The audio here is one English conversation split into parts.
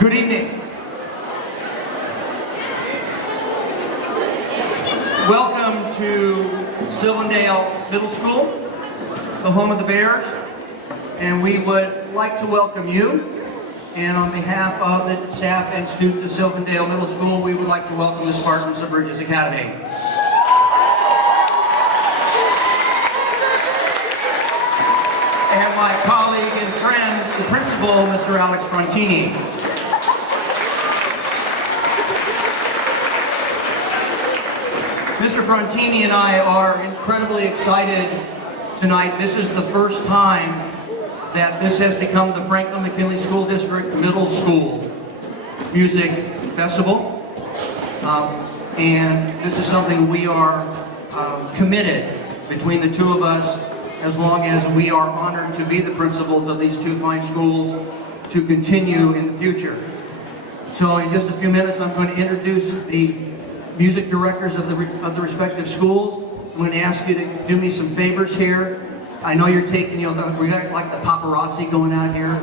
Good evening. Welcome to Sylvandale Middle School, the home of the Bears, and we would like to welcome you. And on behalf of the staff and students of Sylvandale Middle School, we would like to welcome the Spartans of Bridges Academy. And my colleague and friend, the principal, Mr. Alex Frontini. Mr. Frontini and I are incredibly excited tonight. This is the first time that this has become the Franklin McKinley School District Middle School Music Festival. And this is something we are committed between the two of us, as long as we are honored to be the principals of these two fine schools, to continue in the future. So in just a few minutes, I'm going to introduce the music directors of the respective schools. I'm going to ask you to do me some favors here. I know you're taking, we got like the paparazzi going out here.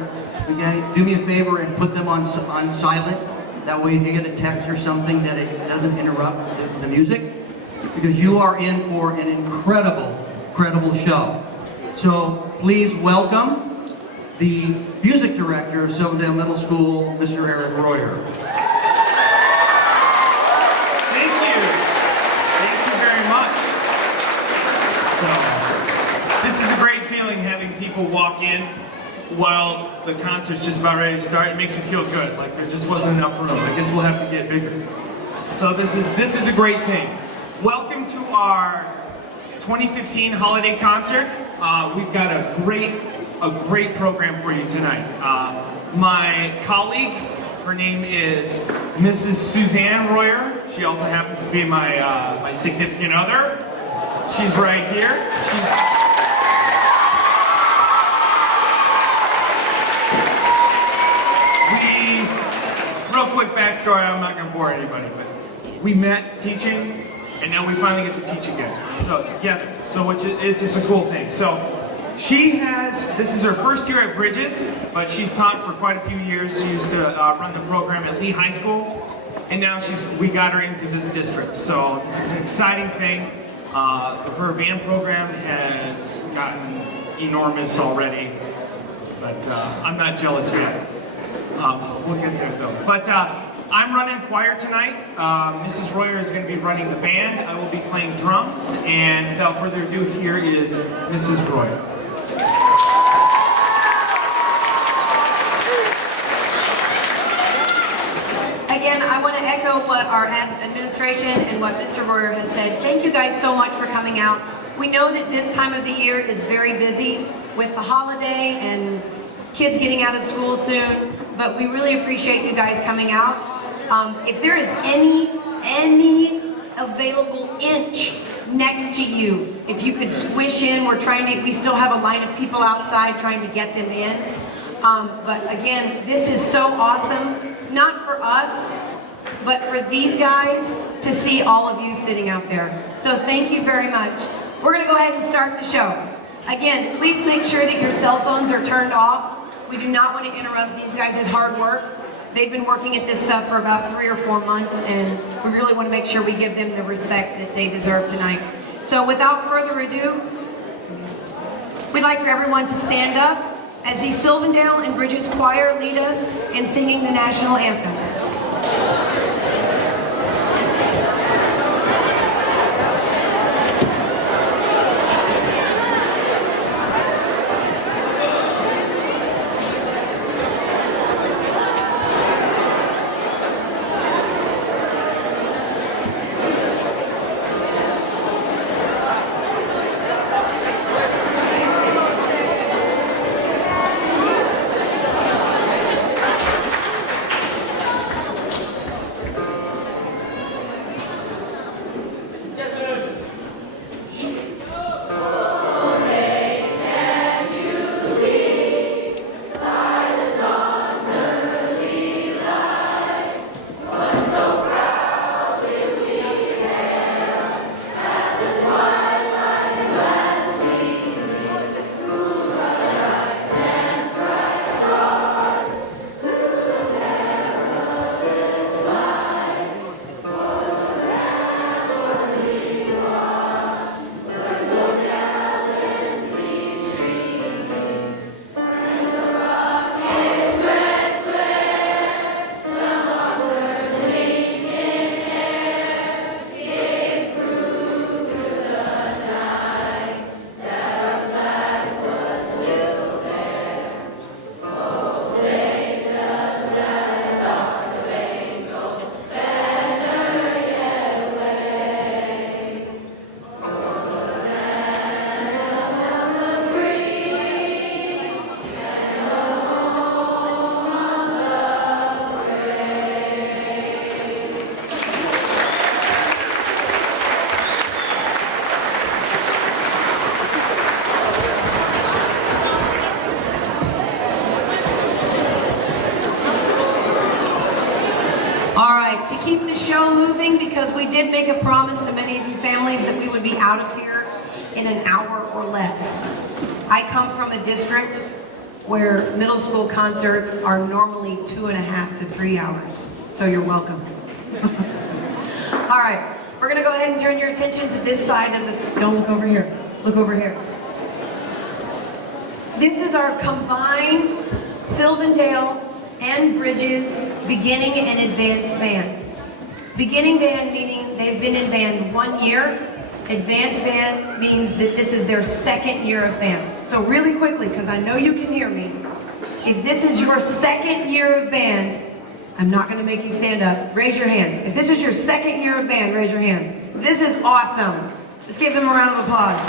Okay, do me a favor and put them on silent. That way if you get a text or something, that it doesn't interrupt the music. Because you are in for an incredible show. So please welcome the music director of Sylvandale Middle School, Mr. Eric Royer. Thank you very much. So, this is a great feeling having people walk in while the concert's just about ready to start. It makes me feel good, like there just wasn't enough room. I guess we'll have to get bigger. So this is a great thing. Welcome to our 2015 holiday concert. We've got a great program for you tonight. My colleague, her name is Mrs. Suzanne Royer. She also happens to be my significant other. She's right here. Real quick backstory, I'm not going to bore anybody, but we met teaching, and now we finally get to teach again. So together. So it's a cool thing. So this is her first year at Bridges, but she's taught for quite a few years. She used to run the program at Lee High School, and now we got her into this district. So this is an exciting thing. Her band program has gotten enormous already, but I'm not jealous yet. We'll get there though. But I'm running choir tonight. Mrs. Royer is going to be running the band. I will be playing drums. And without further ado, here is Mrs. Royer. Again, I want to echo what our administration and what Mr. Royer has said. Thank you guys so much for coming out. We know that this time of the year is very busy with the holiday and kids getting out of school soon, but we really appreciate you guys coming out. If there is any available inch next to you, if you could squish in, we still have a line of people outside trying to get them in. But again, this is so awesome, not for us, but for these guys to see all of you sitting out there. So thank you very much. We're gonna go ahead and start the show. Again, please make sure that your cell phones are turned off. We do not want to interrupt these guys' hard work. They've been working at this stuff for about 3 or 4 months, and we really want to make sure we give them the respect that they deserve tonight. So without further ado, we'd like for everyone to stand up as the Sylvandale and Bridges Choir lead us in singing the national anthem. right, to keep the show moving, because we did make a promise to many of you families that we would be out of here in an hour or less. I come from a district where middle school concerts are normally 2.5 to 3 hours, so you're welcome. All right, we're gonna go ahead and turn your attention to this side of the, don't look over here, look over here. This is our combined Sylvandale and Bridges beginning and advanced band. Beginning band meaning they've been in band 1 year. Advanced band means that this is their 2nd year of band. So really quickly, because I know you can hear me, if this is your 2nd year of band, I'm not going to make you stand up. Raise your hand. If this is your 2nd year of band, raise your hand. This is awesome. Let's give them a round of applause.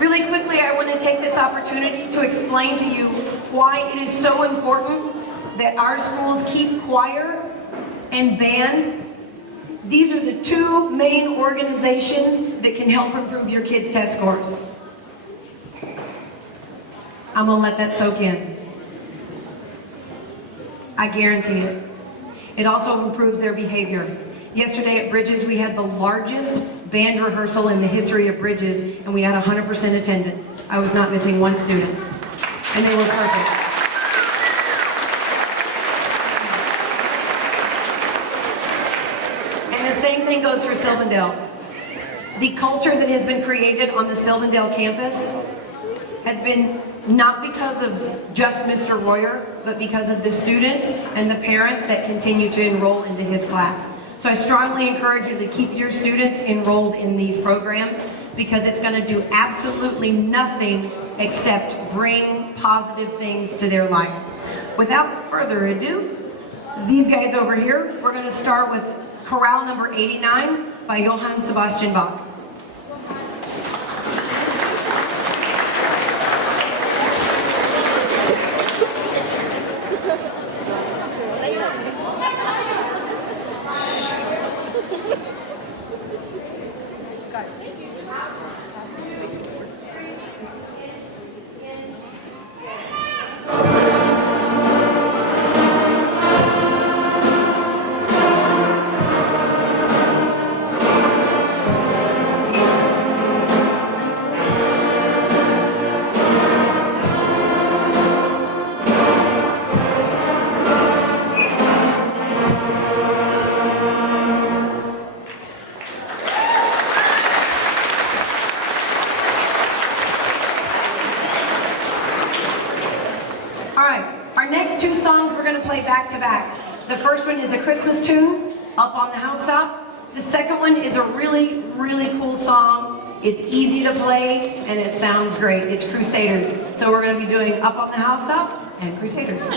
Really quickly, I want to take this opportunity to explain to you why it is so important that our schools keep choir and band. These are the 2 main organizations that can help improve your kids' test scores. I'm gonna let that soak in. I guarantee it. It also improves their behavior. Yesterday at Bridges, we had the largest band rehearsal in the history of Bridges, and we had 100% attendance. I was not missing one student, and they were perfect. And the same thing goes for Sylvandale. The culture that has been created on the Sylvandale campus has been not because of just Mr. Royer, but because of the students and the parents that continue to enroll into his class. So I strongly encourage you to keep your students enrolled in these programs, because it's going to do absolutely nothing except bring positive things to their life. Without further ado, these guys over here, we're going to start with chorale number 89 by Johann Sebastian Bach. Back to back. The first one is a Christmas tune, Up on the Housetop. The second one is a really, really cool song. It's easy to play and it sounds great. It's Crusaders. So we're going to be doing Up on the Housetop and Crusaders.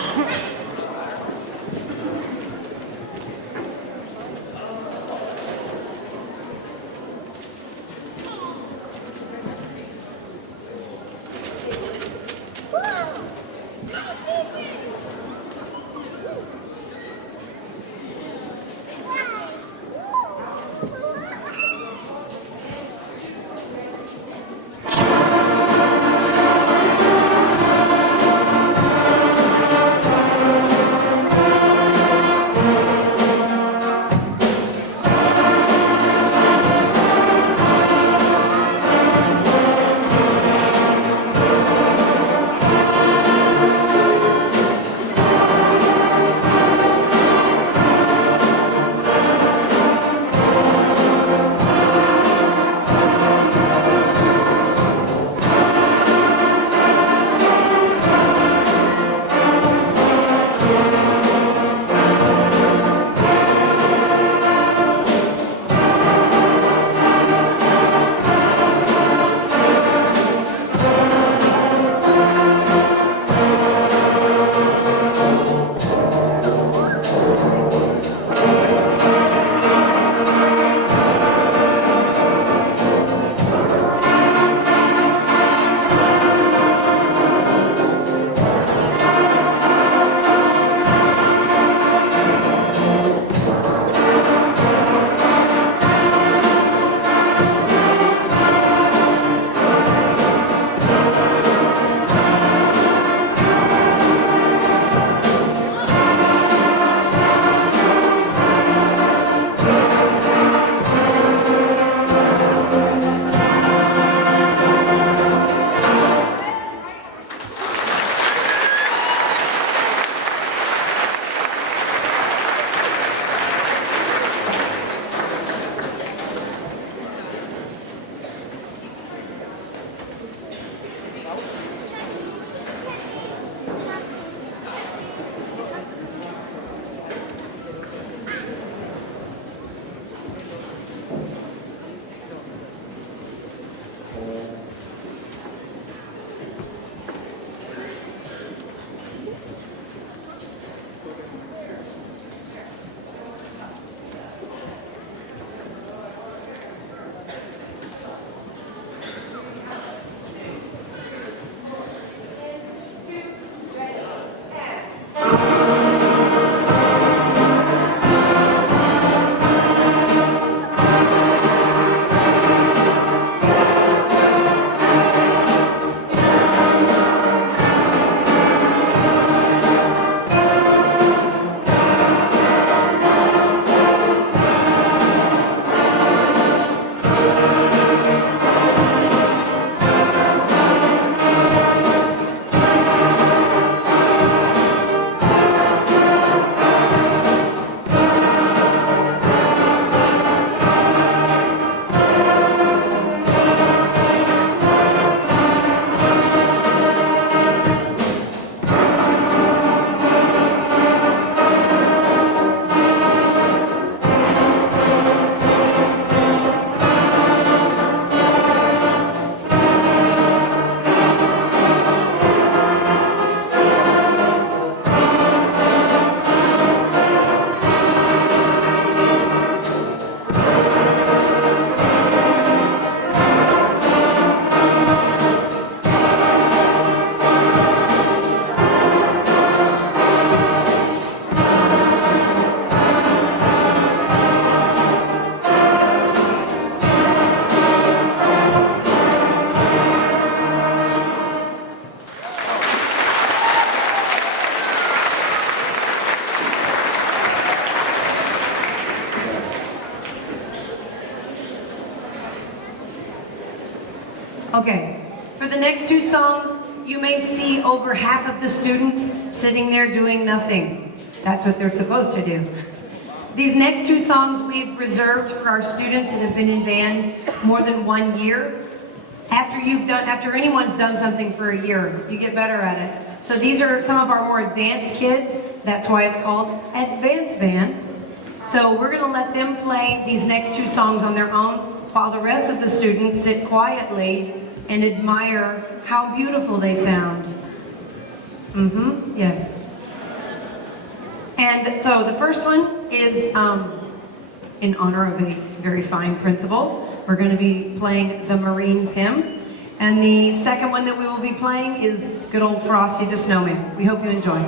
next two songs, you may see over half of the students sitting there doing nothing. That's what they're supposed to do. These next two songs we've reserved for our students that have been in band more than 1 year. After anyone's done something for a year, you get better at it. So these are some of our more advanced kids. That's why it's called Advanced Band. So we're gonna let them play these next two songs on their own while the rest of the students sit quietly and admire how beautiful they sound. Yes. And so the first one is in honor of a very fine principal. We're going to be playing the Marines hymn. And the second one that we will be playing is good old Frosty the Snowman. We hope you enjoy.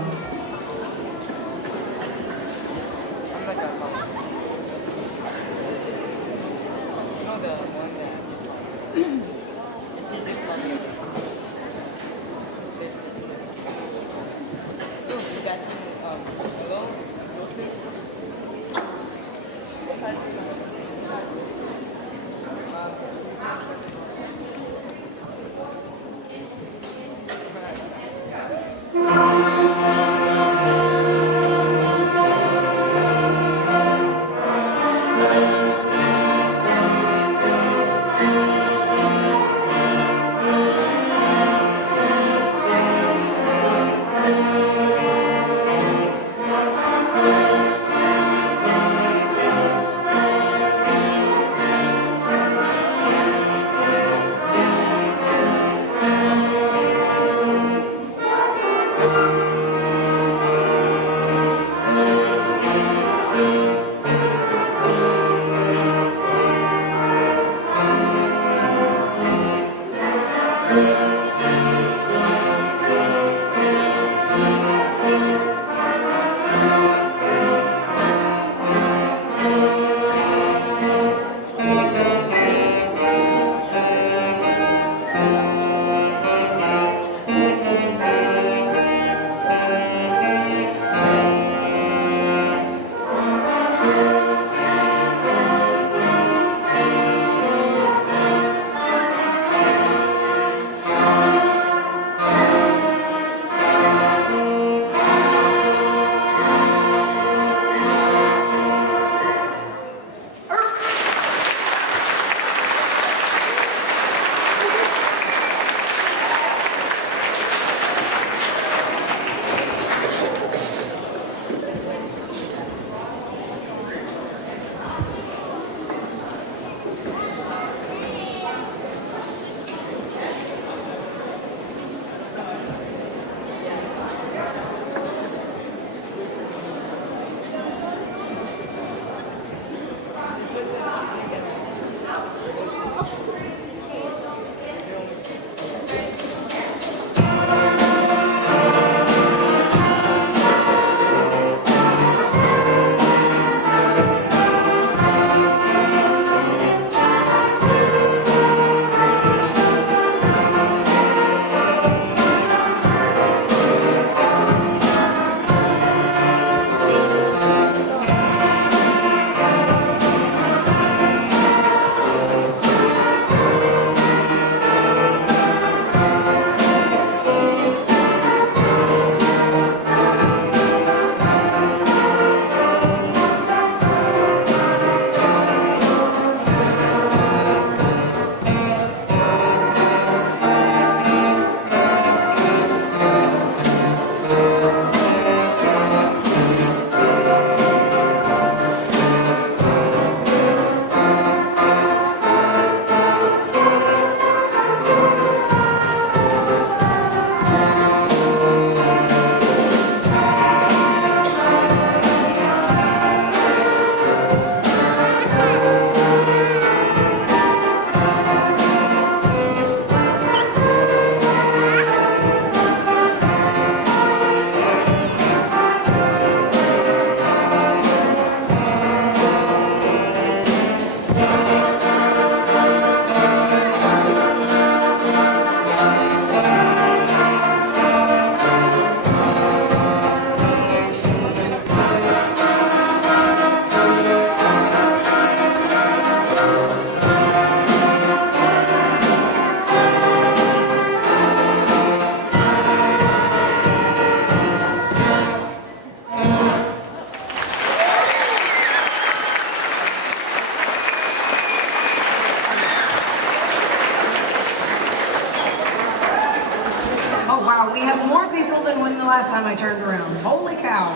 Oh wow, we have more people than when the last time I turned around. Holy cow.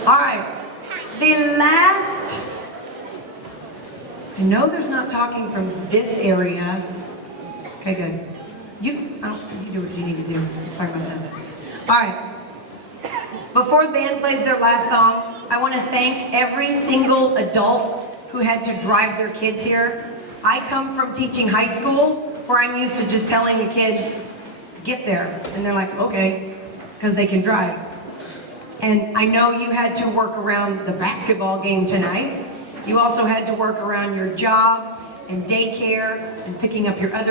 All right, the last, I know there's not talking from this area. Okay, good. You do what you need to do. Sorry about that. All right. Before the band plays their last song, I want to thank every single adult who had to drive their kids here. I come from teaching high school, where I'm used to just telling the kid, get there. And they're like, okay, because they can drive. And I know you had to work around the basketball game tonight. You also had to work around your job and daycare and picking up your other